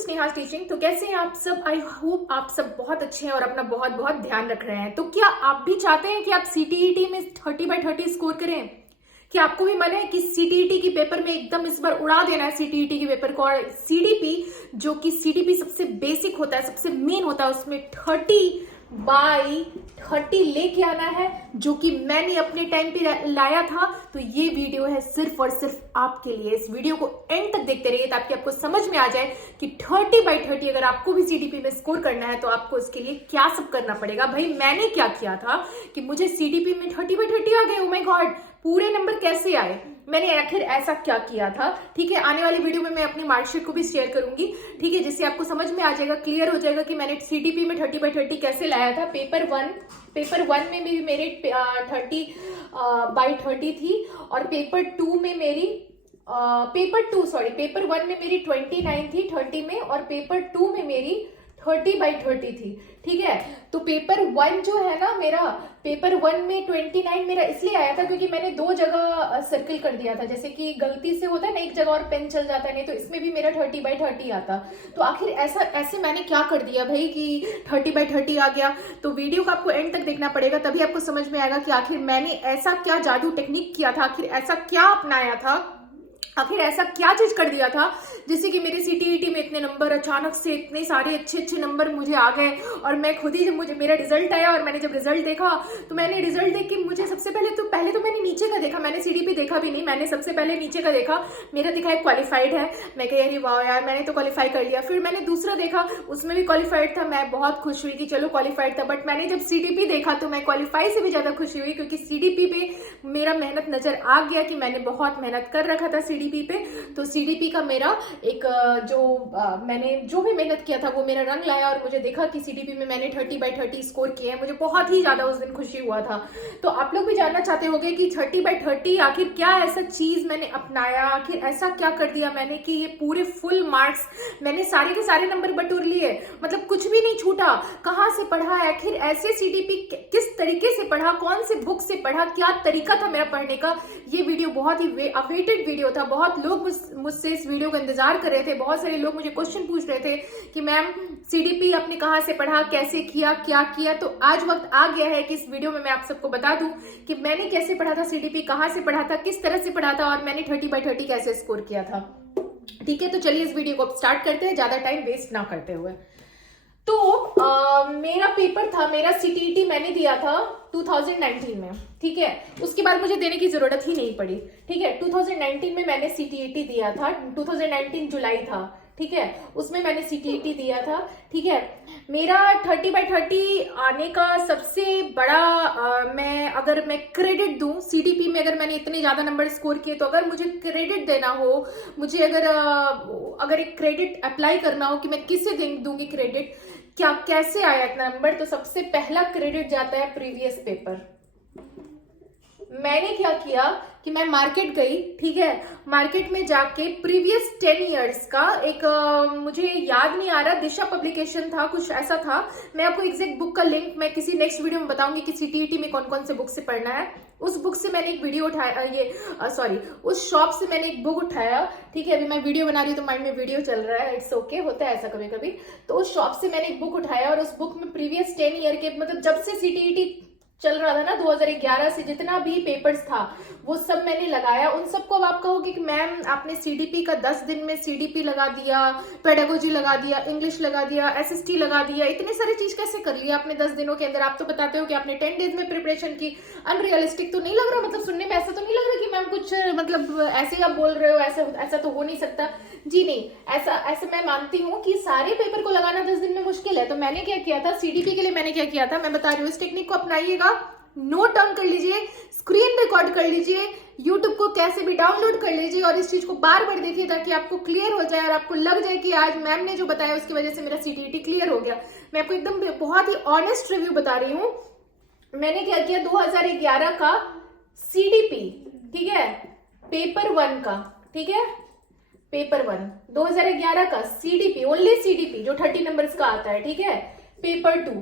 Sneha teaching. तो कैसे हैं आप सब? आई होप आप सब बहुत अच्छे हैं और अपना बहुत बहुत ध्यान रख रहे हैं। तो क्या आप भी चाहते हैं कि आप सीटीईटी में 30/30 स्कोर करें? क्या आपको भी मन है कि सीटीईटी की पेपर में एकदम इस बार उड़ा देना है सीटीईटी के पेपर को, और सीडीपी जो कि सीडीपी सबसे बेसिक होता है, सबसे मेन होता है, उसमें 30/30 लेके आना है, जो कि मैंने अपने टाइम पे लाया था। तो ये वीडियो है सिर्फ और सिर्फ आपके लिए। इस वीडियो को एंड तक देखते रहिए ताकि आपको समझ में आ जाए कि 30/30 अगर आपको भी सीडीपी में स्कोर करना है तो आपको इसके लिए क्या सब करना पड़ेगा। भाई मैंने क्या किया था कि मुझे सीडीपी में 30/30 आ गए। ओ माय गॉड, पूरे नंबर कैसे आए? मैंने आखिर ऐसा क्या किया था? ठीक है, आने वाली वीडियो में मैं अपनी मार्कशीट को भी शेयर करूंगी, ठीक है, जिससे आपको समझ में आ जाएगा, क्लियर हो जाएगा कि मैंने सीडीपी में 30/30 कैसे लाया था। पेपर वन में भी मेरे 30/30 थी, और पेपर वन में मेरी 29 थी 30 में, और पेपर 2 में मेरी 30/30 थी। ठीक है, तो पेपर वन जो है ना मेरा, पेपर वन में 29 मेरा इसलिए आया था क्योंकि मैंने 2 जगह सर्किल कर दिया था। जैसे कि गलती से होता है ना, एक जगह और पेन चल जाता है, नहीं तो इसमें भी मेरा 30/30 आता। तो आखिर ऐसे मैंने क्या कर दिया भाई कि 30/30 आ गया? तो वीडियो को आपको एंड तक देखना पड़ेगा, तभी आपको समझ में आएगा कि आखिर मैंने ऐसा क्या जादू टेक्निक किया था, आखिर ऐसा क्या अपनाया था, आखिर ऐसा क्या चीज कर दिया था जिससे कि मेरे सीटीईटी में इतने नंबर, अचानक से इतने सारे अच्छे नंबर मुझे आ गए। और मैं खुद ही, जब मेरा रिजल्ट आया और मैंने जब रिजल्ट देखा, तो मैंने रिजल्ट देख के मुझे सबसे पहले तो मैंने नीचे का देखा, मैंने सीडीपी देखा भी नहीं, मैंने सबसे पहले नीचे का देखा। मेरा दिखा है क्वालिफाइड है, मैं कह रही वाह यार मैंने तो क्वालिफाई कर लिया। फिर मैंने दूसरा देखा, उसमें भी क्वालिफाइड था, मैं बहुत खुश हुई कि चलो क्वालिफाइड था। बट मैंने जब सीडीपी देखा तो मैं क्वालिफाई से भी ज्यादा खुशी हुई, क्योंकि सीडीपी पे मेरा मेहनत नजर आ गया कि मैंने बहुत मेहनत कर रखा था सीडीपी पे। तो सीडीपी का मेरा एक मैंने जो भी मेहनत किया था वो मेरा रंग लाया, और मुझे देखा कि सीडीपी में मैंने 30/30 स्कोर किए हैं। मुझे बहुत ही ज्यादा उस दिन खुशी हुआ था। तो आप लोग भी जानना चाहते होंगे कि 30/30 आखिर क्या ऐसा चीज मैंने अपनाया, आखिर ऐसा क्या कर दिया मैंने कि ये पूरे फुल मार्क्स, मैंने सारे के सारे नंबर बटोर लिए, मतलब कुछ भी नहीं छूटा। कहाँ से पढ़ा, आखिर ऐसे सीडीपी किस तरीके से पढ़ा, कौन से बुक से पढ़ा, क्या तरीका था मेरा पढ़ने का। ये वीडियो बहुत ही अवेटेड वीडियो था। बहुत लोग मुझसे इस वीडियो का इंतजार कर रहे थे। बहुत सारे लोग मुझे क्वेश्चन पूछ रहे थे कि मैम सीडीपी आपने कहाँ से पढ़ा, कैसे किया, क्या किया। तो आज वक्त आ गया है कि इस वीडियो में मैं आप सबको बता दूं कि मैंने कैसे पढ़ा था सीडीपी, कहाँ से पढ़ा था, किस तरह से पढ़ा था, और मैंने 30/30 कैसे स्कोर किया था। ठीक है, तो चलिए इस वीडियो को स्टार्ट करते हैं, ज्यादा टाइम वेस्ट ना करते हुए। तो मेरा पेपर था, मेरा सीटीईटी मैंने दिया था 2019 में। ठीक है, उसके बाद मुझे देने की जरूरत ही नहीं पड़ी। ठीक है, 2019 में मैंने सीटीईटी दिया था, 2019 जुलाई था। ठीक है, उसमें मैंने सीटीईटी दिया था। ठीक है, मेरा 30/30 आने का सबसे बड़ा अगर मैं क्रेडिट दूं सीडीपी में, अगर मैंने इतने ज्यादा नंबर स्कोर किए, तो अगर मुझे क्रेडिट देना हो, मुझे अगर एक क्रेडिट अप्लाई करना हो कि मैं किसे दूंगी क्रेडिट, क्या कैसे आया इतना नंबर, तो सबसे पहला क्रेडिट जाता है प्रीवियस पेपर। मैंने क्या किया कि मैं मार्केट गई। ठीक है, मार्केट में जाके प्रीवियस 10 इयर्स का एक मुझे याद नहीं आ रहा, दिशा पब्लिकेशन था, कुछ ऐसा था। मैं आपको एग्जैक्ट बुक का लिंक मैं किसी नेक्स्ट वीडियो में बताऊंगी कि सीटीईटी में कौन कौन से बुक से पढ़ना है। उस बुक से मैंने एक वीडियो उठाया, उस शॉप से मैंने एक बुक उठाया। ठीक है, अभी मैं वीडियो बना रही हूँ तो माइंड में वीडियो चल रहा है, इट्स ओके, होता है ऐसा कभी कभी। तो उस शॉप से मैंने एक बुक उठाया, और उस बुक में प्रीवियस 10 ईयर के, मतलब जब से सीटीईटी चल रहा था ना 2011 से, जितना भी पेपर्स था वो सब मैंने लगाया। उन सबको अब आप कहोगे कि मैम आपने सीडीपी का 10 दिन में सीडीपी लगा दिया, पेडागोजी लगा दिया, इंग्लिश लगा दिया, एसएसटी लगा दिया, इतनी सारी चीज कैसे कर लिया आपने 10 दिनों के अंदर? आप तो बताते हो कि आपने 10 डेज में प्रिपरेशन की। अनरियलिस्टिक तो नहीं लग रहा? मतलब सुनने में ऐसा तो नहीं लग रहा कि मैम कुछ मतलब ऐसे आप बोल रहे हो, ऐसा तो हो नहीं सकता। जी नहीं, ऐसा मैं मानती हूँ कि सारे पेपर को लगाना 10 दिन में मुश्किल है। तो मैंने क्या किया था सीडीपी के लिए, मैंने क्या किया था मैं बता रही हूँ, इस टेक्निक को अपनाइएगा। नोट डाउन कर लीजिए, स्क्रीन रिकॉर्ड कर लीजिए, यूट्यूब को कैसे भी डाउनलोड कर लीजिए, और इस चीज को बार बार देखिए ताकि आपको क्लियर हो जाए और आपको लग जाए कि आज मैम ने जो बताया उसकी वजह से मेरा सीटीईटी क्लियर हो गया। मैं आपको एकदम बहुत ही ऑनेस्ट रिव्यू बता रही हूँ। मैंने क्या किया, 2011 का सीडीपी, ठीक है, पेपर 1 का, ठीक है, पेपर 1 2011 का सीडीपी, ओनली सीडीपी जो 30 नंबर्स का आता है, ठीक है, पेपर 2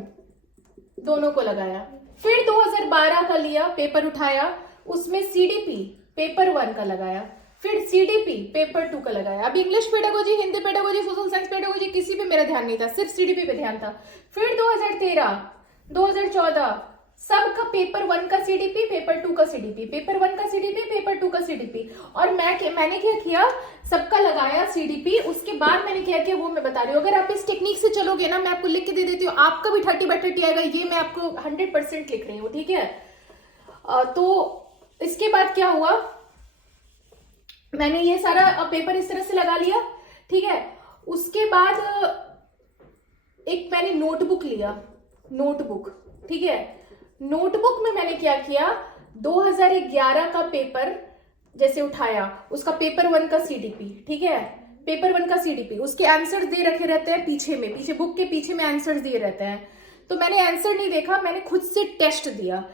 दोनों को लगाया। फिर 2012 का लिया पेपर, उठाया, उसमें सीडीपी पेपर 1 का लगाया। फिर सीडीपी पेपर 2 का लगाया। अब English pedagogy, Hindi pedagogy, social science pedagogy किसी पे मेरा ध्यान नहीं था, सिर्फ सीडीपी पे ध्यान था। फिर 2013, 2014 सबका पेपर 1 का सीडीपी, पेपर 2 का सीडीपी, पेपर 1 का सीडीपी, पेपर 2 का सीडीपी। और मैंने क्या किया, सबका लगाया सीडीपी। उसके बाद मैंने क्या किया वो मैं बता रही हूँ। अगर आप इस टेक्निक से चलोगे ना, मैं आपको लिख के दे देती हूँ, आपका भी 30/30 आएगा, ये मैं आपको 100% लिख रही हूँ, ठीक है। तो इसके बाद क्या हुआ, मैंने ये सारा पेपर इस तरह से लगा लिया, ठीक है। उसके बाद एक मैंने नोटबुक लिया, नोटबुक, ठीक है। नोटबुक में मैंने क्या किया, 2011 का पेपर जैसे उठाया, उसका पेपर 1 का सीडीपी, ठीक है, पेपर 1 का सीडीपी, उसके आंसर दे रखे रहते हैं पीछे में, पीछे बुक के पीछे में आंसर दिए रहते हैं। तो मैंने आंसर नहीं देखा, मैंने खुद से टेस्ट दिया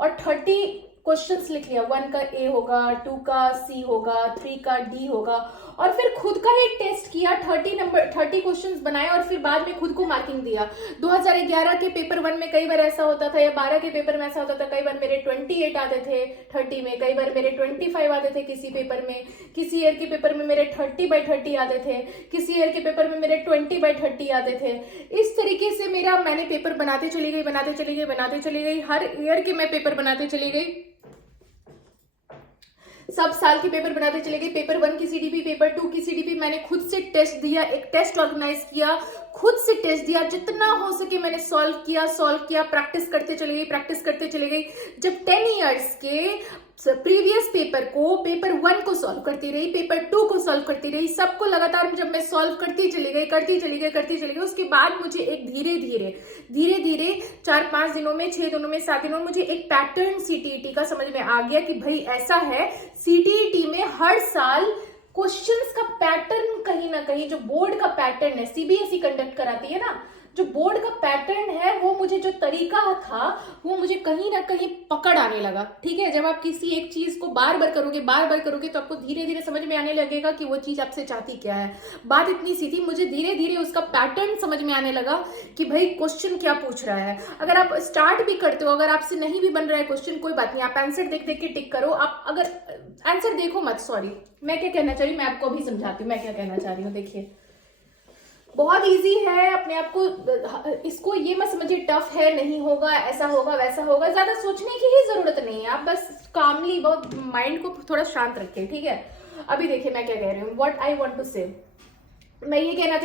और 30 क्वेश्चंस लिख लिया। 1 का ए होगा, 2 का सी होगा, 3 का डी होगा, और फिर खुद का एक टेस्ट किया। 30 क्वेश्चंस बनाए और फिर बाद में खुद को मार्किंग दिया। 2011 के पेपर 1 में कई बार ऐसा होता था, या 12 के पेपर में ऐसा होता था, कई बार मेरे 28 आते थे 30 में, कई बार मेरे 25 आते थे किसी पेपर में, किसी ईयर के पेपर में मेरे 30/30 आते थे, किसी ईयर के पेपर में मेरे 20/30 आते थे। इस तरीके से मैंने पेपर बनाते चली गई, हर ईयर के मैं पेपर बनाते चली गई, सब साल के पेपर बनाते चले गए। पेपर 1 की सीडीपी, पेपर 2 की सीडीपी, मैंने खुद से टेस्ट दिया, एक टेस्ट ऑर्गेनाइज किया, खुद से टेस्ट दिया, जितना हो सके मैंने सॉल्व किया, प्रैक्टिस करते चले गई। जब 10 इयर्स के प्रीवियस पेपर को, पेपर 1 को सॉल्व करती रही, पेपर 2 को सॉल्व करती रही, सबको लगातार जब मैं सॉल्व करती चली गई, उसके बाद मुझे एक धीरे धीरे 4-5 दिनों में, 6 दिनों में, 7 दिनों में मुझे एक पैटर्न सीटीईटी का समझ में आ गया कि भाई ऐसा है, सीटीईटी में हर साल क्वेश्चंस का पैटर्न कहीं ना कहीं, जो बोर्ड का पैटर्न है, सीबीएसई कंडक्ट कराती है ना, जो बोर्ड का पैटर्न है, वो मुझे जो तरीका था वो मुझे कहीं ना कहीं पकड़ आने लगा, ठीक है। जब आप किसी एक चीज को बार बार करोगे तो आपको धीरे धीरे समझ में आने लगेगा कि वो चीज आपसे चाहती क्या है। बात इतनी सी थी, मुझे धीरे धीरे उसका पैटर्न समझ में आने लगा कि भाई क्वेश्चन क्या पूछ रहा है। अगर आप स्टार्ट भी करते हो, अगर आपसे नहीं भी बन रहा है क्वेश्चन, कोई बात नहीं, आप आंसर देख के टिक करो। आप अगर आंसर देखो मत, सॉरी, मैं क्या कहना चाह रही हूँ, मैं आपको अभी समझाती हूँ मैं क्या कहना चाह रही हूँ। देखिए, बहुत इजी है, अपने आप को इसको ये मत समझिए टफ है, नहीं होगा, ऐसा होगा वैसा होगा, ज्यादा सोचने की ही जरूरत नहीं है। आप बस कामली बहुत माइंड को थोड़ा शांत रखें, ठीक है। अभी देखिए मैं क्या कह रही हूँ, व्हाट आई वांट टू से, मैं ये कहना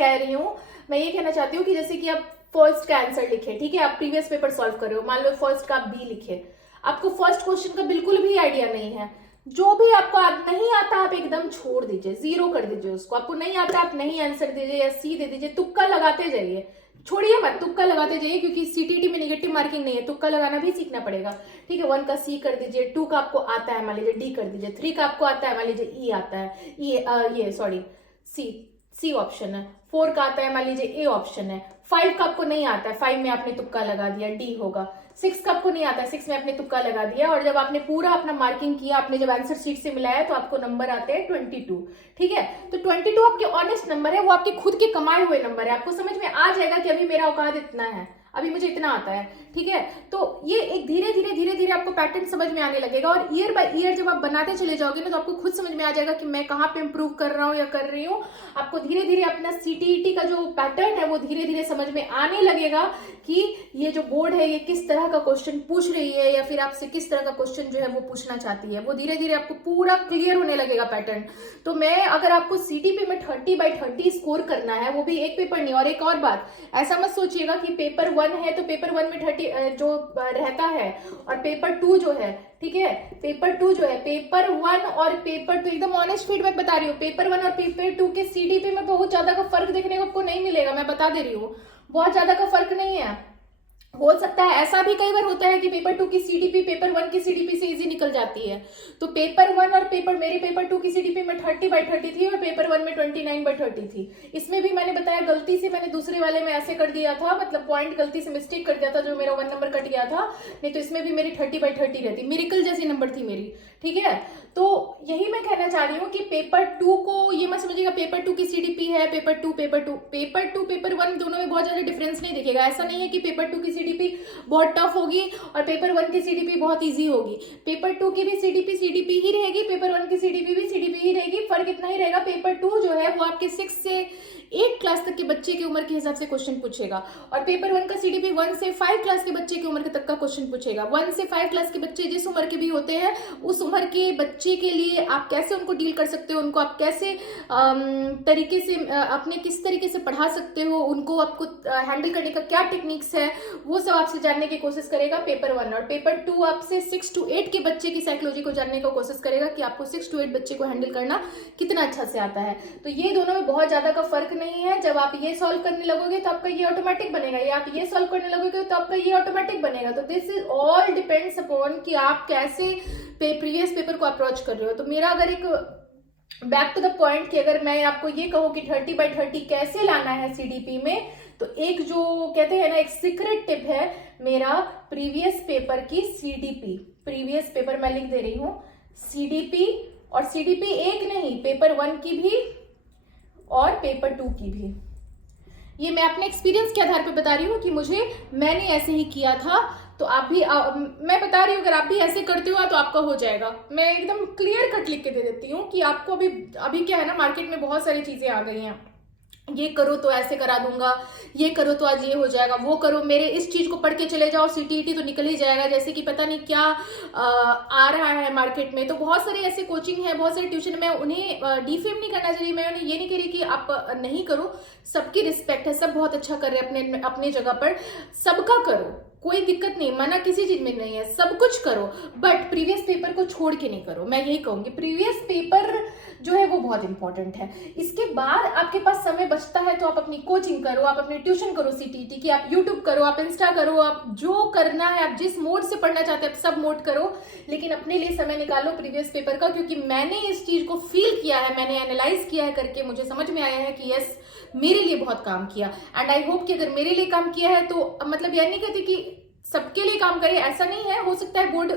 चाहती हूँ कि जैसे कि आप फर्स्ट का आंसर लिखे, ठीक है, आप प्रीवियस पेपर सॉल्व कर रहे हो, मान लो फर्स्ट का आप बी लिखे, आपको फर्स्ट क्वेश्चन का बिल्कुल भी आइडिया नहीं है, जो भी आपको नहीं आता आप एकदम छोड़ दीजिए, 0 कर दीजिए उसको। आपको नहीं आता आप नहीं आंसर दीजिए या सी दे दीजिए, तुक्का लगाते जाइए, छोड़िए मत, तुक्का लगाते जाइए, क्योंकि सीटीटी में नेगेटिव मार्किंग नहीं है, तुक्का लगाना भी सीखना पड़ेगा, ठीक है। 1 का सी कर दीजिए, 2 का आपको आता है मान लीजिए डी कर दीजिए, 3 का आपको आता है मान लीजिए ई आता है, सी ऑप्शन है, 4 का आता है मान लीजिए ए ऑप्शन है, 5 का आपको नहीं आता है, 5 में आपने तुक्का लगा दिया, डी होगा। 6 का आपको नहीं आता है, 6 में आपने तुक्का लगा दिया, और जब आपने पूरा अपना मार्किंग किया, आपने जब आंसर शीट से मिलाया तो आपको नंबर आते हैं 22, ठीक है। तो 22 आपके ऑनेस्ट नंबर है, वो आपके खुद के कमाए हुए नंबर है। आपको समझ में आ जाएगा कि अभी मेरा औकात इतना है, अभी मुझे इतना आता है, ठीक है। तो ये एक धीरे धीरे आपको पैटर्न समझ में आने लगेगा, और ईयर बाय ईयर जब आप बनाते चले जाओगे ना, तो आपको खुद समझ में आ जाएगा कि मैं कहाँ पे इंप्रूव कर रहा हूँ या कर रही हूँ। आपको धीरे धीरे अपना सीटीईटी का जो पैटर्न है वो धीरे धीरे समझ में आने लगेगा कि ये जो बोर्ड है ये किस तरह का क्वेश्चन पूछ रही है, या फिर आपसे किस तरह का क्वेश्चन जो है वो पूछना चाहती है। वो धीरे धीरे आपको पूरा क्लियर होने लगेगा पैटर्न। तो मैं अगर आपको सीटीपी में 30/30 स्कोर करना है, वो भी एक पेपर नहीं। और एक और बात, ऐसा मत सोचिएगा कि पेपर 1 है तो पेपर 1 में 30 जो रहता है, और पेपर 2 जो है, ठीक है, पेपर 2 जो है, पेपर 1 और पेपर 2 एकदम ऑनेस्ट फीडबैक बता रही हूँ, पेपर 1 और पेपर 2 के सीडीपी में बहुत ज्यादा का फर्क देखने को आपको नहीं मिलेगा, मैं बता दे रही हूँ, बहुत ज्यादा का फर्क नहीं है। हो सकता है ऐसा भी कई बार होता है कि पेपर 2 की सीडीपी पेपर 1 की सीडीपी से इजी निकल जाती है। तो पेपर 1 और मेरे पेपर 2 की सीडीपी में 30/30 थी और पेपर 1 में 29/30 थी। इसमें भी मैंने बताया गलती से मैंने दूसरे वाले में ऐसे कर दिया था, मतलब पॉइंट गलती से मिस्टेक कर दिया था, जो मेरा 1 नंबर कट गया था, नहीं तो इसमें भी मेरी 30/30 रहती, मिरेकल जैसी नंबर थी मेरी, ठीक है। तो यही मैं कहना चाह रही हूँ कि पेपर 2 को ये मत समझिएगा पेपर 2 की सीडीपी है, पेपर टू पेपर वन दोनों में बहुत ज्यादा डिफरेंस नहीं दिखेगा। ऐसा नहीं है कि पेपर टू की सीडीपी बहुत टफ होगी और पेपर वन की सीडीपी बहुत इजी होगी। पेपर टू की भी सीडीपी ही रहेगी, पेपर वन की सीडीपी भी सीडीपी ही रहेगी। फर्क इतना ही रहेगा, पेपर टू जो है वो आपके 6 से 8 क्लास तक के बच्चे की उम्र के हिसाब से क्वेश्चन पूछेगा और पेपर वन का सीडीपी 1 से 5 क्लास के बच्चे की उम्र तक का क्वेश्चन पूछेगा। 1 से 5 क्लास के बच्चे जिस उम्र के भी होते हैं, उस उम्र के बच्चे के लिए आप कैसे उनको डील कर सकते हो, उनको आप कैसे तरीके से अपने किस तरीके से पढ़ा सकते हो, उनको आपको हैंडल करने का क्या टेक्निक्स है, वो सब आपसे जानने की कोशिश करेगा पेपर वन। और पेपर टू आपसे 6 to 8 के बच्चे की साइकोलॉजी को जानने की कोशिश करेगा कि आपको 6 to 8 बच्चे को हैंडल करना कितना अच्छा से आता है। तो ये दोनों में बहुत ज्यादा का फर्क नहीं है। जब आप ये सॉल्व करने लगोगे तो आपका ये ऑटोमेटिक बनेगा, या आप ये सॉल्व करने लगोगे तो आपका ये ऑटोमेटिक बनेगा। तो this is all depends upon कि आप कैसे प्रीवियस पेपर को अप्रोच कर रहे हो। तो मेरा अगर एक बैक टू द पॉइंट कि अगर मैं आपको ये कहूँ कि 30 by 30 कैसे लाना है सीडीपी में, तो एक जो कहते हैं ना, एक सीक्रेट टिप है मेरा प्रीवियस पेपर की सीडीपी। प्रीवियस पेपर मैं लिख दे रही हूं, सीडीपी, और सीडीपी एक नहीं, पेपर वन की भी और पेपर टू की भी। ये मैं अपने एक्सपीरियंस के आधार पर बता रही हूँ कि मैंने ऐसे ही किया था। तो आप भी मैं बता रही हूँ, अगर आप भी ऐसे करते हो तो आपका हो जाएगा। मैं एकदम क्लियर कट लिख के दे देती हूँ कि आपको अभी क्या है ना, मार्केट में बहुत सारी चीजें आ गई हैं, ये करो तो ऐसे करा दूंगा, ये करो तो आज ये हो जाएगा, वो करो, मेरे इस चीज को पढ़ के चले जाओ, सीटीईटी तो निकल ही जाएगा, जैसे कि पता नहीं क्या आ रहा है मार्केट में। तो बहुत सारे ऐसे कोचिंग है, बहुत सारे ट्यूशन, मैं उन्हें डिफेम नहीं करना चाहिए, मैं उन्हें ये नहीं कह रही कि आप नहीं करो, सबकी रिस्पेक्ट है, सब बहुत अच्छा कर रहे हैं अपने जगह पर, सबका करो, कोई दिक्कत नहीं, मना किसी चीज में नहीं है, सब कुछ करो, बट प्रीवियस पेपर को छोड़ के नहीं करो। मैं यही कहूंगी, प्रीवियस पेपर जो है वो बहुत इंपॉर्टेंट है। इसके बाद आपके पास समय बचता है तो आप अपनी कोचिंग करो, आप अपनी ट्यूशन करो सीटीईटी की, आप यूट्यूब करो, आप इंस्टा करो, आप जो करना है, आप जिस मोड से पढ़ना चाहते हैं आप सब मोड करो, लेकिन अपने लिए समय निकालो प्रीवियस पेपर का। क्योंकि मैंने इस चीज को फील किया है, मैंने एनालाइज किया है करके, मुझे समझ में आया है कि यस, मेरे लिए बहुत काम किया। एंड आई होप कि अगर मेरे लिए काम किया है तो मतलब यह नहीं कहती कि सबके लिए काम करे, ऐसा नहीं है। हो सकता है बोर्ड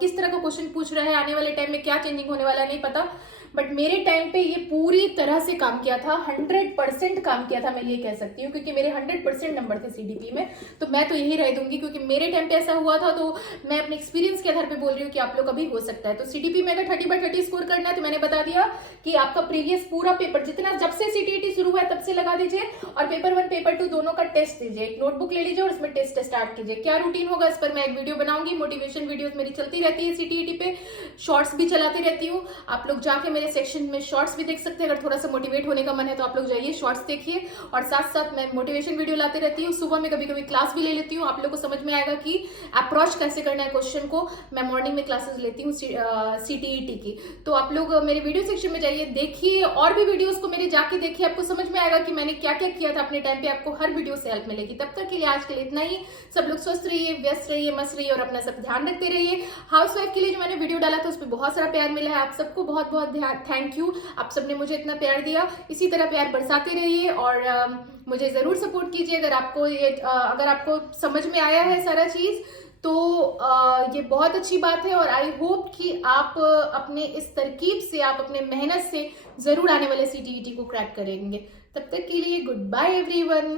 किस तरह का क्वेश्चन पूछ रहा है, आने वाले टाइम में क्या चेंजिंग होने वाला है नहीं पता, बट मेरे टाइम पे ये पूरी तरह से काम किया था, 100% काम किया था, मैं ये कह सकती हूँ, क्योंकि मेरे 100% नंबर थे सीडीपी में। तो मैं तो यही रह दूंगी क्योंकि मेरे टाइम पे ऐसा हुआ था, तो मैं अपने एक्सपीरियंस के आधार पे बोल रही हूँ कि आप लोग अभी हो सकता है। तो सीडीपी में अगर 30 by 30 स्कोर करना है तो मैंने बता दिया कि आपका प्रीवियस पूरा पेपर जितना, जब से सीटीईटी शुरू हुआ तब से लगा दीजिए, और पेपर वन पेपर टू दोनों का टेस्ट दीजिए, एक नोटबुक ले लीजिए और उसमें टेस्ट स्टार्ट कीजिए। क्या रूटीन होगा इस पर मैं एक वीडियो बनाऊंगी, मोटिवेशन वीडियोस मेरी चलती रहती है सीटीईटी पे, शॉर्ट्स भी चलाती रहती हूँ, आप लोग जाके मेरे सेक्शन में शॉर्ट्स भी देख सकते हैं। अगर थोड़ा सा मोटिवेट होने का मन है तो आप लोग जाइए शॉर्ट्स देखिए, और साथ साथ मैं मोटिवेशन वीडियो लाते रहती हूँ, सुबह में कभी कभी क्लास भी ले लेती हूँ। आप लोग को समझ में आएगा कि अप्रोच कैसे करना है क्वेश्चन को। मैं मॉर्निंग में क्लासेस लेती हूँ सीटीईटी की, तो आप लोग मेरे वीडियो सेक्शन में जाइए, देखिए, और भी वीडियोस को मेरे जाके देखिए, आपको समझ में आएगा कि मैंने क्या क्या किया था अपने टाइम पे, आपको हर वीडियो से हेल्प मिलेगी। तब तक के लिए आज के लिए इतना ही। सब लोग स्वस्थ रहिए, व्यस्त रहिए, मस्त रहिए और अपना सब ध्यान रखते रहिए। हाउस वाइफ के लिए जो मैंने वीडियो डाला था उस पर बहुत सारा प्यार मिला है, आप सबको बहुत बहुत थैंक यू। आप सबने मुझे इतना प्यार दिया, इसी तरह प्यार बरसाते रहिए और मुझे जरूर सपोर्ट कीजिए। अगर आपको समझ में आया है सारा चीज तो ये बहुत अच्छी बात है, और आई होप कि आप अपने इस तरकीब से, आप अपने मेहनत से जरूर आने वाले सीटीईटी को क्रैक करेंगे। तब तक के लिए गुड बाय एवरीवन।